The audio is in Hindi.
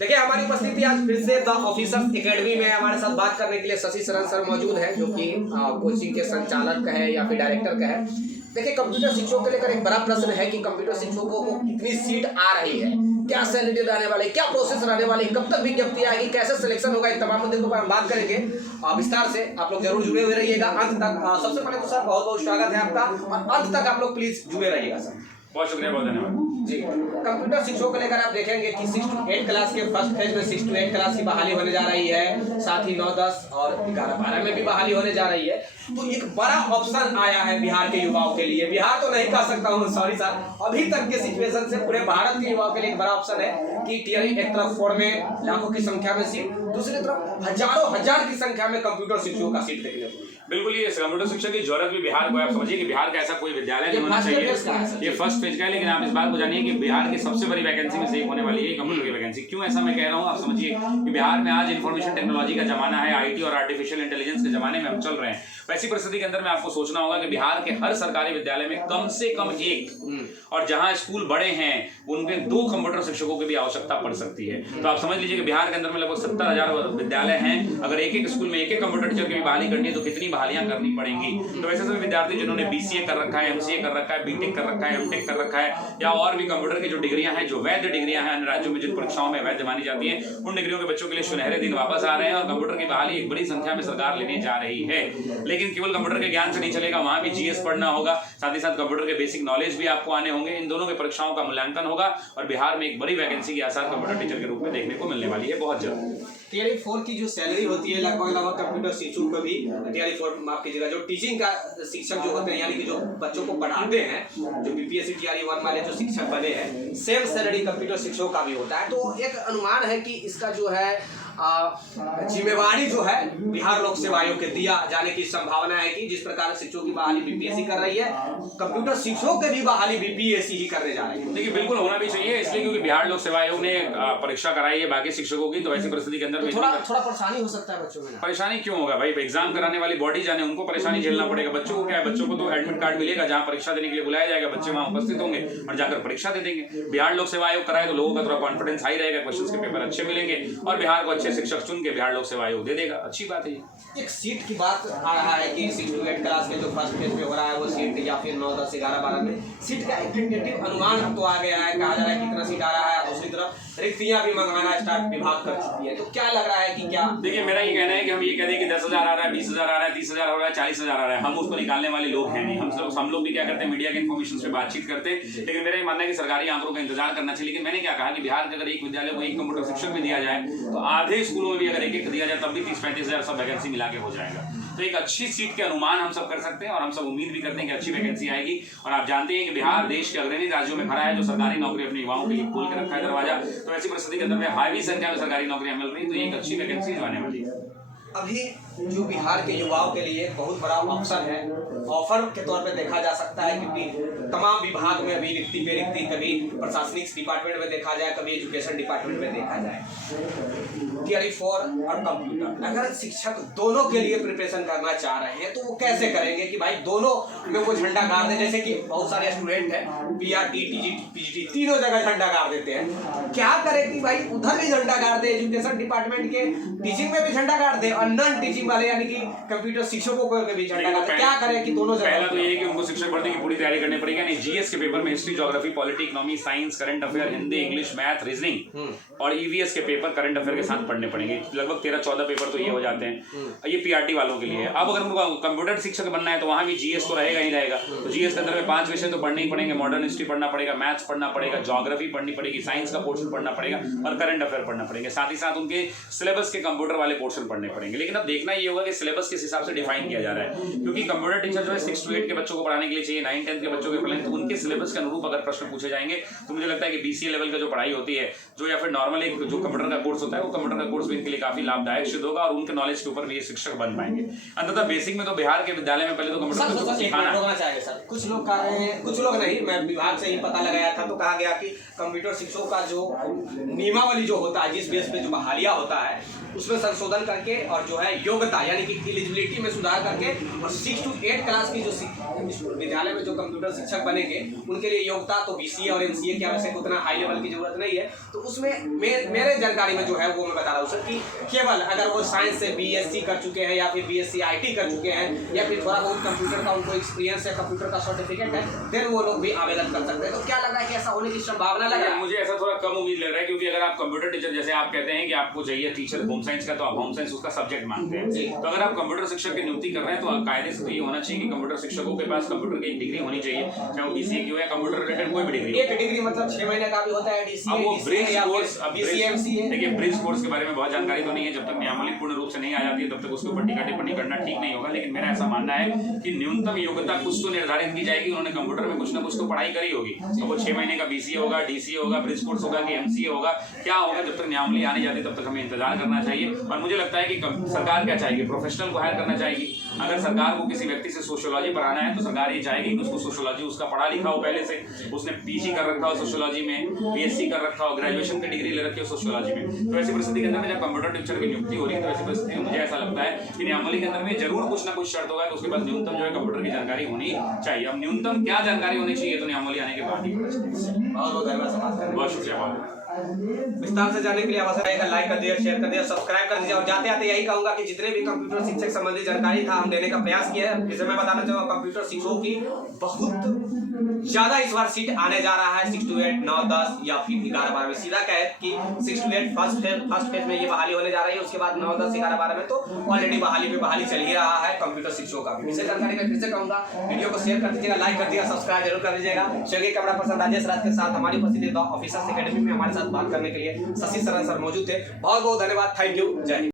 देखिए हमारी उपस्थिति आज फिर से द ऑफिसर्स एकेडमी में हमारे साथ बात करने के लिए शशि शरण सर मौजूद है, जो कि कोचिंग के संचालक है या फिर डायरेक्टर का है। देखिए कंप्यूटर शिक्षकों को लेकर एक बड़ा प्रश्न है कि कंप्यूटर शिक्षकों को कितनी सीट आ रही है, क्या सैलरी रहने वाली, क्या प्रोसेस रहने वाली, कब तक विज्ञप्ति आएगी, कैसे सिलेक्शन होगा, इन तमाम मुद्दों पर हम बात करेंगे विस्तार से। आप लोग जरूर जुड़े हुए रहिएगा अंत तक। सबसे पहले तो सर बहुत बहुत स्वागत है आपका, और अंत तक आप लोग प्लीज जुड़े रहिएगा सर। बहुत शुक्रिया, बहुत धन्यवाद जी। कंप्यूटर शिक्षकों को लेकर आप देखेंगे कि 6 to 8 क्लास के फर्स्ट फेज में 6 to 8 क्लास की बहाली होने जा रही है, साथ ही 9, 10 और 11, 12 में भी बहाली होने जा रही है। तो एक बड़ा ऑप्शन आया है बिहार के युवाओं के लिए, बिहार तो नहीं कह सकता हूँ, सॉरी सर, अभी तक के सिचुएशन से पूरे भारत के युवाओं के लिए एक बड़ा ऑप्शन है कि टीयर एक तरफ 4 में लाखों की संख्या में सीट, दूसरी तरफ हजारों हजार की संख्या में कंप्यूटर शिक्षकों का सीट देखने को। बिल्कुल, ये कंप्यूटर शिक्षा की जरूरत भी बिहार को है। आप समझिए कि बिहार का ऐसा कोई विद्यालय नहीं होना चाहिए, ये फर्स्ट पेज का है। लेकिन आप इस बात को जानिए कि बिहार की सबसे बड़ी वैकेंसी में से एक होने वाली है कंप्यूटर की वैकेंसी। क्यों ऐसा मैं कह रहा हूँ, आप समझिए कि बिहार में आज इन्फॉर्मेशन टेक्नोलॉजी का जमाना है, आईटी और आर्टिफिशियल इंटेलिजेंस के जमाने में हम चल रहे हैं। वैसी परिस्थिति के अंदर में आपको सोचना होगा कि बिहार के हर सरकारी विद्यालय में कम से कम एक, और जहां स्कूल बड़े हैं उनमें 2 कंप्यूटर शिक्षकों की भी आवश्यकता पड़ सकती है। तो आप समझ लीजिए कि बिहार के अंदर में लगभग 70,000 विद्यालय हैं। अगर एक एक स्कूल में एक एक कंप्यूटर टीचर की भी बहाली करनी है तो कितनी बहालियां करनी पड़ेंगी। तो वैसे सभी विद्यार्थी जिन्होंने बीसीए कर रखा है, एमसीए कर रखा है, बीटेक कर रखा है, एमटेक कर रखा है, या और भी कंप्यूटर की जो डिग्रियां हैं, जो वैध डिग्रियां हैं, अन्य राज्यों में जिन परीक्षाओं में वैध मानी जाती है, उन डिग्रियों के बच्चों के लिए सुनहरे दिन वापस आ रहे हैं और कंप्यूटर की बहाली एक बड़ी संख्या में सरकार लेने जा रही है। लेकिन केवल कंप्यूटर के ज्ञान से नहीं चलेगा, वहां भी जीएस पढ़ना होगा, साथ ही साथ कंप्यूटर के बेसिक नॉलेज भी आपको आने होंगे। इन दोनों की परीक्षाओं का मूल्यांकन होगा और बिहार में एक बड़ी वैकेंसी के आसार कंप्यूटर टीचर के रूप में देखने को मिलने वाली है बहुत जल्द। टीयर 4 की जो सैलरी होती है लगभग कंप्यूटर शिक्षक को भी टीयर 4 माफ कीजिएगा, जो टीचिंग का शिक्षक जो होते हैं यानी कि जो बच्चों को पढ़ाते हैं, जो बीपीएससी टीयर 1 वाले जो शिक्षक बने हैं, सेम सैलरी कंप्यूटर शिक्षकों का भी होता है। तो एक अनुमान है कि इसका जो है जिम्मेवारी जो है बिहार लोक सेवा आयोग के दिया जाने की संभावना है कि जिस प्रकार शिक्षकों की बहाली बीपीएससी कर रही है, कंप्यूटर शिक्षकों की भी बहाली बीपीएससी ही करने जा रही है। देखिए बिल्कुल होना भी चाहिए, इसलिए क्योंकि बिहार लोक सेवा आयोग ने परीक्षा कराई है बाकी शिक्षकों की। तो ऐसी परिस्थिति के अंदर तो थोड़ा परेशानी हो सकता है बच्चों में। परेशानी क्यों होगा भाई, एग्जाम कराने वाली बॉडी जाने, उनको परेशानी झेलना पड़ेगा। बच्चों को क्या है, बच्चों को तो एडमिट कार्ड मिलेगा, जहां परीक्षा देने के लिए बुलाया जाएगा, बच्चे वहां उपस्थित होंगे और जाकर परीक्षा दे देंगे। बिहार लोक सेवा आयोग कराए तो लोगों का थोड़ा कॉन्फिडेंस हाई रहेगा, क्वेश्चंस के पेपर अच्छे मिलेंगे और बिहार को अच्छे शिक्षक चुन के बिहार लोक सेवा आयोग दे देगा। अच्छी बात है। एक सीट की बात आ रहा है कि 6 to 8 क्लास के जो फर्स्ट फेज में हो रहा है वो सीट, या फिर 9, 10, 11, 12 में सीट का एक टेंटेटिव अनुमान तो आ गया है, कहा जा रहा है कितना सीट आ रहा है। दूसरी तरफ रिक्तियां भी मंगवाना स्टार्ट विभाग कर चुकी है। तो क्या लग रहा है कि क्या, देखिए मेरा ये कहना है कि हम ये कह दें कि 10,000 आ रहा है, 20,000 आ रहा है, 30,000 हो रहा है, 40,000 आ रहा है, हम उसको निकालने वाले लोग हैं नहीं। हम लोग भी क्या करते हैं, मीडिया के इन्फॉर्मेशन से बातचीत करते हैं। लेकिन मेरा ये मानना है कि सरकारी आंकड़ों का इंतजार करना चाहिए। लेकिन मैंने क्या कहा कि बिहार के अगर एक विद्यालय को एक कंप्यूटर शिक्षक भी दिया जाए तो आधे स्कूलों में भी अगर एक दिया जाए तब भी 30-35,000 सब वैकेंसी मिला के हो जाएगा। तो एक अच्छी सीट के अनुमान हम सब कर सकते हैं और हम सब उम्मीद भी करते हैं कि अच्छी वैकेंसी आएगी। और आप जानते हैं कि बिहार देश के अग्रणी राज्यों में खड़ा है जो सरकारी नौकरी अपने युवाओं के लिए खोल के रखा है दरवाजा। तो ऐसी परिस्थिति के अंदर में हाई संख्या में सरकारी नौकरियां मिल रही, तो एक अच्छी वैकेंसी जो आने वाली है। अभी जो बिहार के युवाओं के लिए बहुत बड़ा ऑप्शन है, ऑफर के तौर पे देखा जा सकता है, क्योंकि तमाम विभाग में अभी रिक्ति पे रिक्ति, कभी प्रशासनिक डिपार्टमेंट में देखा जाए, कभी एजुकेशन डिपार्टमेंट में देखा जाए। टीयर 4 और कंप्यूटर, अगर शिक्षक दोनों के लिए प्रिपरेशन करना चाह रहे हैं तो वो कैसे करेंगे कि भाई दोनों में वो झंडा गाड़ दे। जैसे कि बहुत सारे स्टूडेंट हैं पीआरटी, टीजीटी, पीजीटी तीनों जगह झंडा गाड़ देते हैं। क्या करें कि भाई उधर भी झंडा गाड़ दे, एजुकेशन डिपार्टमेंट के टीचिंग में भी झंडा गाड़ दे, और नॉन टीचिंग वाले यानी कि कंप्यूटर शिक्षकों को भी झंडा गाड़ दे। क्या करें कि दोनों जगह? पहला तो ये है कि उनको शिक्षक भर्ती की पूरी तैयारी करनी पड़ेगी। यानी जीएस के पेपर में history, geography, polity, economy, science, current affair, Hindi, English, math, reasoning और ईवीएस के पेपर करंट अफेयर के साथ पढ़ने पड़ेंगे। लगभग 13-14 पेपर तो ये हो जाते हैं। ये पीआरटी वालों के लिए है। अब अगर उनको कंप्यूटर शिक्षक बनना है तो वहां भी जीएस तो रहेगा ही रहेगा। तो जीएस के अंदर में 5 विषय तो पढ़ने ही पड़ेंगे। मॉडर्न हिस्ट्री पढ़ना पड़ेगा, मैथ्स पढ़ना पड़ेगा, ज्योग्राफी पढ़नी पड़ेगी, साइंस का पोर्शन पढ़ना पड़ेगा और करंट अफेयर पढ़ना पड़ेगा। साथ ही साथ उनके सिलेबस के कंप्यूटर वाले पोर्शन पढ़ने पड़ेंगे। लेकिन अब देखना ये होगा कि सिलेबस किस हिसाब से डिफाइन किया जा रहा है, क्योंकि कंप्यूटर टीचर जो है 6 to 8 के बच्चों को पढ़ाने के लिए चाहिए, 9-10 के बच्चों के पढ़ाने, तो उनके सिलेबस के अनुरूप अगर प्रश्न पूछे जाएंगे तो मुझे लगता है कि बीसीए लेवल का जो पढ़ाई होती है, जो या फिर नॉर्मल एक जो कंप्यूटर का कोर्स होता है, वो कंप्यूटर का कोर्स भी इनके लिए काफी लाभदायक सिद्ध होगा और उनके नॉलेज के ऊपर भी ये शिक्षक बन पाएंगे। अंततः बेसिक में तो बिहार के विद्यालय में पहले तो कंप्यूटर सिखाना चाहिए सर। कुछ लोग कह रहे हैं, कुछ लोग नहीं, मैं विभाग से ही पता लगाया था तो कहा गया कि कंप्यूटर शिक्षकों का जो नियमावली जो होता है, जिस बेस पे जो बहालिया होता है, उसमें संशोधन करके और जो है योग्यता यानी कि एलिजिबिलिटी में सुधार करके और 6 to 8 क्लास की जो विद्यालय में जो कंप्यूटर शिक्षक बनेंगे उनके लिए योग्यता तो BCA और MCA की आवश्यक उतना हाई लेवल की जरूरत नहीं है। तो उसमें मेरे जानकारी में जो है वो मैं बता रहा हूँ सर कि केवल अगर वो साइंस से BSc कर चुके हैं या फिर BSc IT कर चुके हैं या फिर थोड़ा बहुत कंप्यूटर का उनको एक्सपीरियंस है, कंप्यूटर का सर्टिफिकेट है, देन वो लोग भी आवेदन कर सकते हैं। तो क्या लग रहा है कि ऐसा होने की संभावना लग रहा है? मुझे ऐसा थोड़ा कम उम्मीद लग रहा है, क्योंकि अगर आप कंप्यूटर टीचर जैसे आप कहते हैं कि आपको चाहिए टीचर होम साइंस का, तो आप होम साइंस उसका सब्जेक्ट मानते हैं। तो अगर आप कंप्यूटर शिक्षक की नियुक्ति कर रहे हैं तो कायदे से तो ये होना चाहिए कि कंप्यूटर शिक्षकों के पास कंप्यूटर की एक डिग्री होनी चाहिए, चाहे वो BCA की हो या कंप्यूटर रिलेटेड कोई भी डिग्री। एक डिग्री मतलब 6 महीने का भी होता है DCA, वो ब्रिज कोर्स, BCMCA। देखिए ब्रिज कोर्स के बारे में बहुत जानकारी तो नहीं है, जब तक नियमावली पूर्ण रूप से नहीं आ जाती है तब तक उसके ऊपर टीका टिप्पणी करना ठीक नहीं होगा। लेकिन मेरा ऐसा मानना है कि न्यूनतम योग्यता कुछ तो निर्धारित की जाएगी। उन्होंने कंप्यूटर में कुछ ना कुछ तो पढ़ाई करी होगी, तो वो 6 महीने का BCA होगा, DCA होगा, ब्रिज कोर्स होगा कि MCA होगा, क्या होगा, जब तक नियमावली आने जाती तब तक हमें इंतजार करना चाहिए। और मुझे लगता है कि सरकार क्या चाहेगी, प्रोफेशनल को हायर करना चाहेगी। अगर सरकार को किसी व्यक्ति से सोशियोलॉजी पढ़ाना है तो सरकार ये चाहेगी कि उसको सोशियोलॉजी उसका पढ़ा लिखा हो, पहले से उसने PG कर रखा हो सोशियोलॉजी में, BSc कर रखा हो, ग्रेजुएशन की डिग्री ले रखी हो सोशियोलॉजी में। तो ऐसी परिस्थिति के अंदर में जब कंप्यूटर टीचर की नियुक्ति हो रही है तो ऐसी परिस्थिति में मुझे ऐसा लगता है कि नियमावली के अंदर में जरूर कुछ ना कुछ शर्त होगा कि उसके पास न्यूनतम जो है कंप्यूटर की जानकारी होनी चाहिए। अब न्यूनतम क्या जानकारी होनी चाहिए तो नियमावली आने के बाद ही बहुत धन्यवाद। बहुत शुक्रिया। विस्तार से जानने के लिए अवसर रहेगा, लाइक कर दिए, शेयर कर दिए, सब्सक्राइब कर दीजिए। और जाते आते यही कहूंगा कि जितने भी कंप्यूटर शिक्षक संबंधी जानकारी था हम देने का प्रयास किया है। जैसे मैं बताना चाहूँगा कंप्यूटर शिक्षकों की बहुत ज्यादा इस बार सीट आने जा रहा है 6 to 8, 9, 10 या फिर 11, 12 में। सीधा कहे कि 6 to 8 फर्स्ट फेज में ये बहाली होने जा रही है, उसके बाद 9, 10, 11, 12 में तो ऑलरेडी बहाली चल ही रहा है कंप्यूटर शिक्षकों का भी। इसे जानकारी में फिर से कहूंगा, वीडियो को शेयर कर दीजिएगा, लाइक कर दिएगा, सब्सक्राइब जरूर कर दीजिएगा। Share camera person Rajesh Raj के साथ हमारी उपस्थिति ऑफिसर्स एकेडमी में हमारे साथ बात करने के लिए शशि शरण सर मौजूद थे। बहुत बहुत धन्यवाद, थैंक यू, जय हिंद।